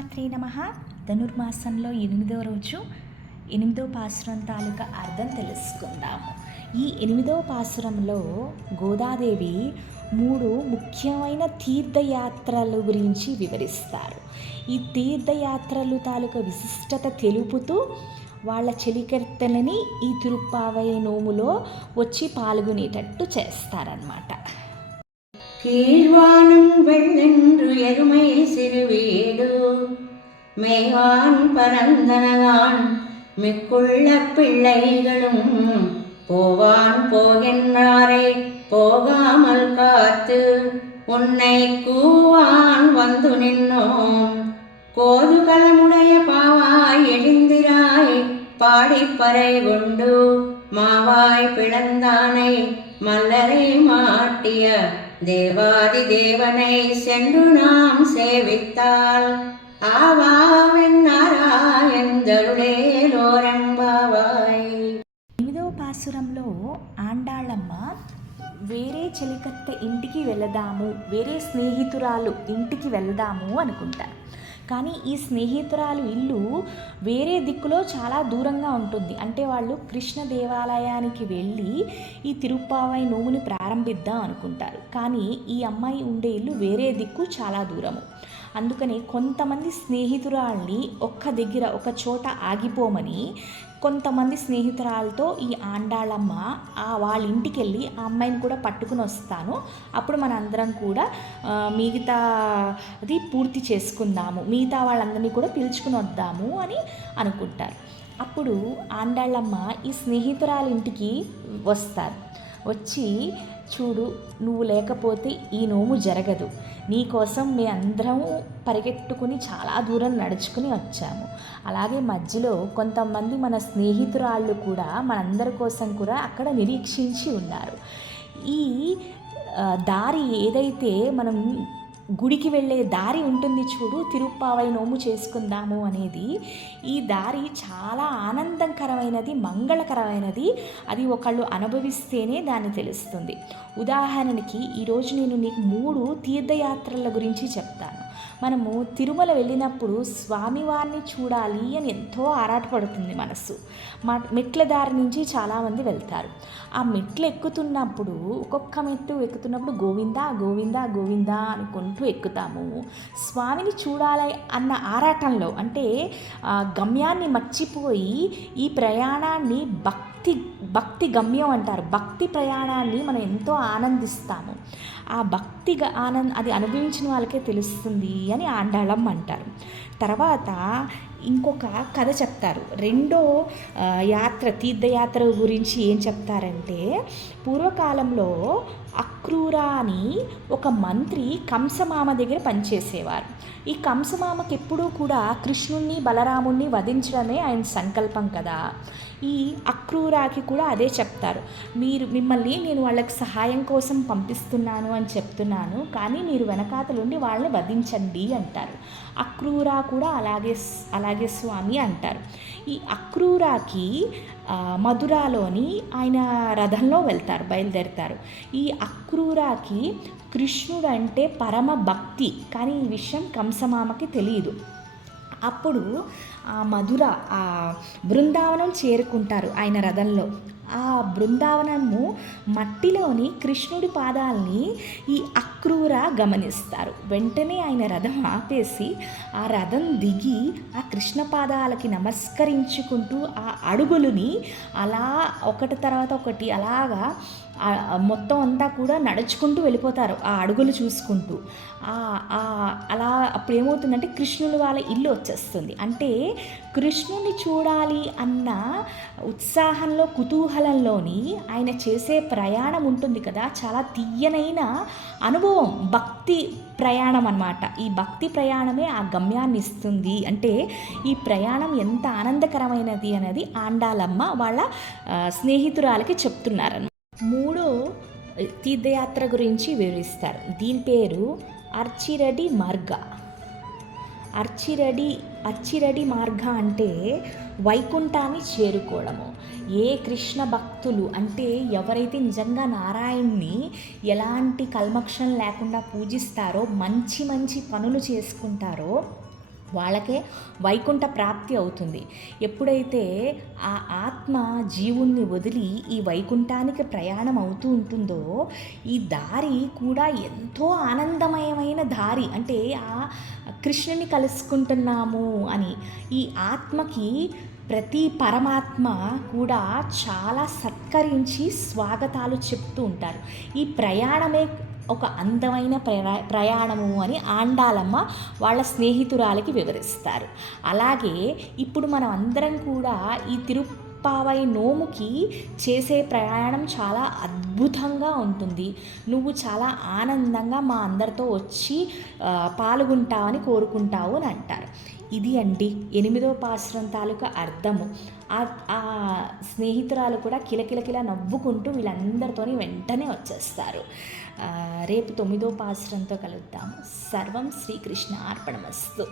శ్రీ నమ. ధనుర్మాసంలో ఎనిమిదవ రోజు ఎనిమిదో పాసురం తాలూకా అర్థం తెలుసుకుందాము. ఈ ఎనిమిదవ పాసురంలో గోదాదేవి మూడు ముఖ్యమైన తీర్థయాత్రల గురించి వివరిస్తారు. ఈ తీర్థయాత్రలు తాలూకా విశిష్టత తెలుపుతూ వాళ్ళ చెలికర్తలని ఈ తిరుప్పావయ నోములో వచ్చి పాల్గొనేటట్టు చేస్తారనమాట கீழ்வானம் வெள்ளென்று எருமை சிறுவீடு. மேகான் பரந்தனகான் மிக்குள்ள பிள்ளைகளும் போவான் போகின்றாரே போகாமல் காத்து உன்னை கூவான் வந்து நின்னோம். கோதுகலமுடைய பாவாய் எழுந்திராய் பாடிப்பறை கொண்டு மாவாய் பிளந்தானை மலரை மாட்டிய தேவாதி தேவனை சென்று நாம் சேவித்தால் ஆவாவென்னாராயந்தருளேலோரம்பாவாய் ఎనిమిదవ పాసురంలో ఆండాళ్ళమ్మ వేరే చెలికత్త ఇంటికి వెళదాము వేరే స్నేహితురాలు ఇంటికి వెళదాము అనుకుంటారు కానీ ఈ స్నేహితురాలు ఇల్లు వేరే దిక్కులో చాలా దూరంగా ఉంటుంది. అంటే వాళ్ళు కృష్ణ దేవాలయానికి వెళ్ళి ఈ తిరుప్పావై నోముని ప్రారంభిద్దాం అనుకుంటారు. కానీ ఈ అమ్మాయి ఉండే ఇల్లు వేరే దిక్కు చాలా దూరము. అందుకని కొంతమంది స్నేహితురాల్ని ఒక్క దగ్గర ఒక చోట ఆగిపోమని కొంతమంది స్నేహితురాలతో ఈ ఆండాళ్ళమ్మ ఆ వాళ్ళ ఇంటికి వెళ్ళి ఆ అమ్మాయిని కూడా పట్టుకుని వస్తాను. అప్పుడు మన అందరం కూడా మిగతా మిగతాది పూర్తి చేసుకుందాము. మిగతా వాళ్ళందరినీ కూడా పిలుచుకుని వద్దాము అని అనుకుంటారు. అప్పుడు ఆండాళ్ళమ్మ ఈ స్నేహితురాల ఇంటికి వస్తారు. వచ్చి చూడు నువ్వు లేకపోతే ఈ నోము జరగదు. నీకోసం మీ అందరం పరిగెట్టుకుని చాలా దూరం నడుచుకుని వచ్చాము. అలాగే మధ్యలో కొంతమంది మన స్నేహితురాళ్ళు కూడా మనందరి కోసం కూడా అక్కడ నిరీక్షించి ఉన్నారు. ఈ దారి ఏదైతే మనం గుడికి వెళ్ళే దారి ఉంటుంది చూడు తిరుప్పావై నోము చేసుకుందాము అనేది. ఈ దారి చాలా ఆనందకరమైనది మంగళకరమైనది. అది ఒకళ్ళు అనుభవిస్తేనే దాన్ని తెలుస్తుంది. ఉదాహరణకి ఈరోజు నేను నీకు మూడు తీర్థయాత్రల గురించి చెప్తాను. మనము తిరుమల వెళ్ళినప్పుడు స్వామివారిని చూడాలి అని ఎంతో ఆరాటపడుతుంది మనస్సు. మా మెట్ల దారి నుంచి చాలామంది వెళ్తారు. ఆ మెట్లు ఎక్కుతున్నప్పుడు ఒక్కొక్క మెట్టు ఎక్కుతున్నప్పుడు గోవిందా గోవిందా గోవిందా అనుకుంటూ ఎక్కుతాము. స్వామిని చూడాలి అన్న ఆరాటంలో అంటే గమ్యాన్ని మర్చిపోయి ఈ ప్రయాణాన్ని భక్తి భక్తి భక్తి గమ్యం అంటారు. భక్తి ప్రయాణాన్ని మనం ఎంతో ఆనందిస్తాము. ఆ భక్తిగా ఆనంద్ అది అనుభవించిన వాళ్ళకే తెలుస్తుంది అని ఆండాళం అంటారు. తర్వాత ఇంకొక కథ చెప్తారు. రెండో యాత్ర తీర్థయాత్ర గురించి ఏం చెప్తారంటే పూర్వకాలంలో అక్రూర అని ఒక మంత్రి కంసమామ దగ్గర పనిచేసేవారు. ఈ కంసమామకి ఎప్పుడూ కూడా కృష్ణుణ్ణి బలరాముణ్ణి వధించడమే ఆయన సంకల్పం కదా. ఈ అక్రూరాకి కూడా అదే చెప్తారు. మీరు మిమ్మల్ని నేను వాళ్ళకి సహాయం కోసం పంపిస్తున్నాను అని చెప్తున్నాను కానీ మీరు వెనకాతలుండి వాళ్ళని వధించండి అంటారు. అక్రూరా కూడా అలాగే అలాగే స్వామి అంటారు. ఈ అక్రూరాకి మధురాలోని ఆయన రథంలో వెళ్తారు బయలుదేరుతారు. ఈ అక్రూ క్రూరాకి కృష్ణుడు అంటే పరమ భక్తి. కానీ ఈ విషయం కంసమామకి తెలియదు. అప్పుడు ఆ మధుర ఆ బృందావనం చేరుకుంటారు ఆయన రథంలో. ఆ బృందావనము మట్టిలోని కృష్ణుడి పాదాలని ఈ అక్రూర గమనిస్తారు. వెంటనే ఆయన రథం ఆపేసి ఆ రథం దిగి ఆ కృష్ణ పాదాలకి నమస్కరించుకుంటూ ఆ అడుగులని అలా ఒకటి తర్వాత ఒకటి అలాగా మొత్తం అంతా కూడా నడుచుకుంటూ వెళ్ళిపోతారు ఆ అడుగులు చూసుకుంటూ. అలా అప్పుడు ఏమవుతుందంటే కృష్ణుడు వాళ్ళ ఇల్లు వచ్చేస్తుంది. అంటే కృష్ణుని చూడాలి అన్న ఉత్సాహంలో కుతూహలంలోని ఆయన చేసే ప్రయాణం ఉంటుంది కదా చాలా తీయనైన అనుభవం భక్తి ప్రయాణం అన్నమాట. ఈ భక్తి ప్రయాణమే ఆ గమ్యాన్ని ఇస్తుంది. అంటే ఈ ప్రయాణం ఎంత ఆనందకరమైనది అనేది ఆండాలమ్మ వాళ్ళ స్నేహితురాలకి చెప్తున్నారన్నమాట. మూడో తీర్థయాత్ర గురించి వివరిస్తారు. దీని పేరు అర్చిరడి మార్గ. అర్చిరడి అర్చిరడి మార్గ అంటే వైకుంఠాన్ని చేరుకోవడము. ఏ కృష్ణ భక్తులు అంటే ఎవరైతే నిజంగా నారాయణ్ణి ఎలాంటి కల్మక్షం లేకుండా పూజిస్తారో మంచి మంచి పనులు చేసుకుంటారో వాళ్ళకే వైకుంఠ ప్రాప్తి అవుతుంది. ఎప్పుడైతే ఆ ఆత్మ జీవుణ్ణి వదిలి ఈ వైకుంఠానికి ప్రయాణం అవుతూ ఉంటుందో ఈ దారి కూడా ఎంతో ఆనందమయమైన దారి. అంటే ఆ కృష్ణుని కలుసుకుంటున్నాము అని. ఈ ఆత్మకి ప్రతి పరమాత్మ కూడా చాలా సత్కరించి స్వాగతాలు చెప్తూ ఉంటారు. ఈ ప్రయాణమే ఒక అందమైన ప్రయా ప్రయాణము అని ఆండాలమ్మ వాళ్ళ స్నేహితురాలకి వివరిస్తారు. అలాగే ఇప్పుడు మనం అందరం కూడా ఈ తిరుప్పావై నోముకి చేసే ప్రయాణం చాలా అద్భుతంగా ఉంటుంది. నువ్వు చాలా ఆనందంగా మా అందరితో వచ్చి పాల్గొంటావని కోరుకుంటావు అని అంటారు. ఇది అండి. ఎనిమిదో పాశ్రం తాలూకా అర్థము. ఆ స్నేహితురాలు కూడా కిలకిలకిల నవ్వుకుంటూ వీళ్ళందరితోని వెంటనే వచ్చేస్తారు. రేపు తొమ్మిదో పాశ్రంతో కలుద్దాము. సర్వం శ్రీకృష్ణ అర్పణమస్తు